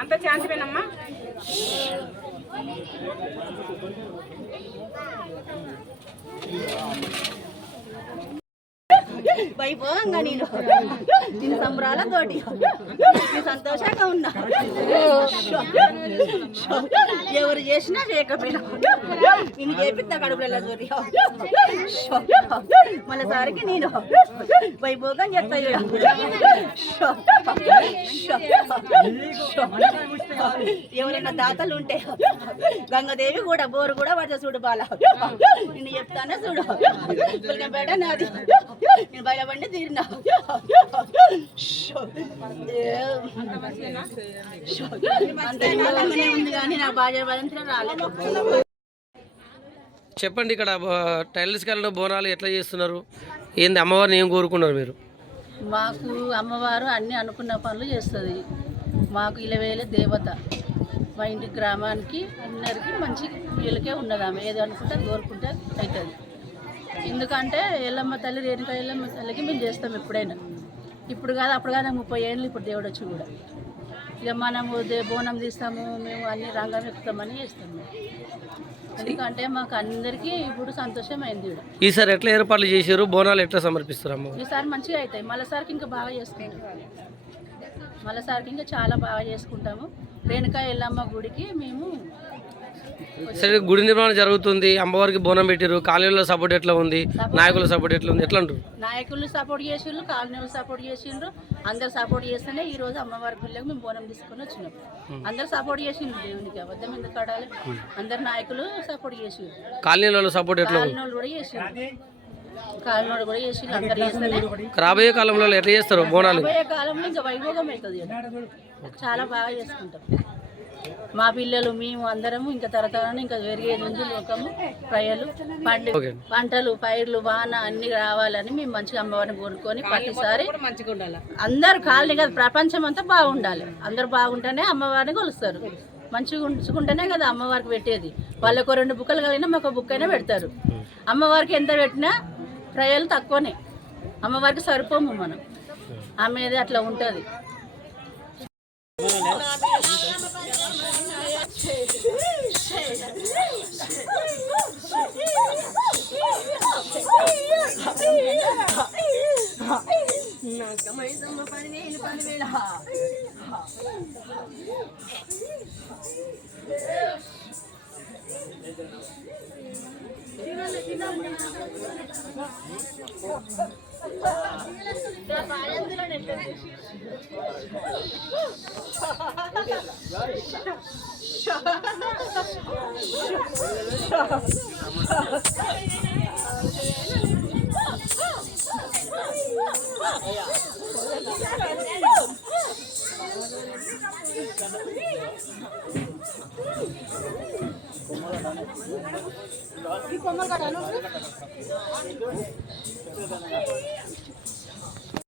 అంత ఛాన్స్ వేనమ్మా. వైభవంగా నేను సంబరాలతోటి సంతోషంగా ఉన్నా. ఎవరు చేసినా చేయకపోయినా నేను చేపిస్తా కడుపులలో చోరి. మళ్ళీసారికి నేను వైభవంగా చెప్తా. ఎవరైనా దాతలు ఉంటే గంగాదేవి కూడా బోరు కూడా పడతా చూడు బాల. నేను చెప్తానే చూడు బేట నాది. నేను బయటపడి తీరినా. ఉంది కానీ నా బాగా రాలేదు. చెప్పండి, ఇక్కడ టైలర్స్ కాలంలో బోనాలు ఎట్లా చేస్తున్నారు, ఏంది, అమ్మవారిని ఏం కోరుకున్నారు మీరు? మాకు అమ్మవారు అన్ని అనుకున్న పనులు చేస్తుంది. మాకు ఇలవేలే దేవత. మా ఇంటి గ్రామానికి అందరికీ మంచి వీళ్ళకే ఉన్నది. ఆమె ఏది అనుకుంటే కోరుకుంటే అవుతుంది. ఎందుకంటే ఎల్లమ్మ తల్లి, రేణుకా ఎల్లమ్మ తల్లికి మేము చేస్తాం ఎప్పుడైనా. ఇప్పుడు కాదు అప్పుడు కాదు, 30 ఏళ్ళు ఇప్పుడు దేవుడు వచ్చి కూడా. ఇక మనము బోనం తీస్తాము, మేము అన్ని రంగం ఎక్కుతామని చేస్తాము. ఎందుకంటే మాకు అందరికీ ఇప్పుడు సంతోషమైంది. ఈసారి ఎట్లా ఏర్పాట్లు చేశారు, బోనాలు ఎట్లా సమర్పిస్తారు? ఈసారి మంచిగా అవుతాయి. మళ్ళీసారికి ఇంకా బాగా చేసుకుంటాం. మళ్ళీసారికి ఇంకా చాలా బాగా చేసుకుంటాము. రేణుకా ఎల్లమ్మ గుడికి మేము సరే, గుడి నిర్మాణం జరుగుతుంది, అమ్మవారికి బోనం పెట్టారు. కాలనీలో సపోర్ట్ ఎట్లా ఉంది, నాయకుల సపోర్ట్ ఎట్లా ఉంది, ఎట్లా అంటారు? నాయకులు సపోర్ట్ చేసిండ్రు, కాలనీలు సపోర్ట్ చేసిండ్రు. అందరు సపోర్ట్ చేస్తేనే ఈ రోజు అమ్మవారి గుళ్ళకి మేము బోనం తీసుకొని వచ్చినాం. అందరు సపోర్ట్ చేసిండ్రు. దేవునికి అబద్ధం ఎందుకు కడాలి. అందరు నాయకులు సపోర్ట్ చేసిండ్రు. కాలనీలో సపోర్ట్ ఎట్లా? కాలనీలు కూడా చేసిండ్రు. కాలనీలు కూడా చేసిండ్రు. అందరు చేస్తేనే రాబోయే కాలంలో ఎట్లా చేస్తారు బోనాలు? రాబోయే కాలంలో ఇంకా వైభోగం అవుతుంది. చాలా బాగా చేసుకుంటాం. మా పిల్లలు మేము అందరము ఇంకా తరతరాన్ని ఇంకా పెరిగేది ఉంది. లోకము ప్రజలు పంటలు పైర్లు వాన అన్ని రావాలని మేము మంచిగా అమ్మవారిని కోరుకొని ప్రతిసారి అందరు కాలనీ కదా ప్రపంచం అంతా బాగుండాలి. అందరు బాగుంటేనే అమ్మవారిని కొలుస్తారు. మంచిగా ఉంచుకుంటేనే కదా అమ్మవారికి పెట్టేది. వాళ్ళకు 2 బుక్కలు కలిగినా మాకు బుక్ అయినా పెడతారు. అమ్మవారికి ఎంత పెట్టినా ప్రజలు తక్కువనే, అమ్మవారికి సరిపోము మనం. ఆమెది అట్లా ఉంటుంది. కొమ్మలు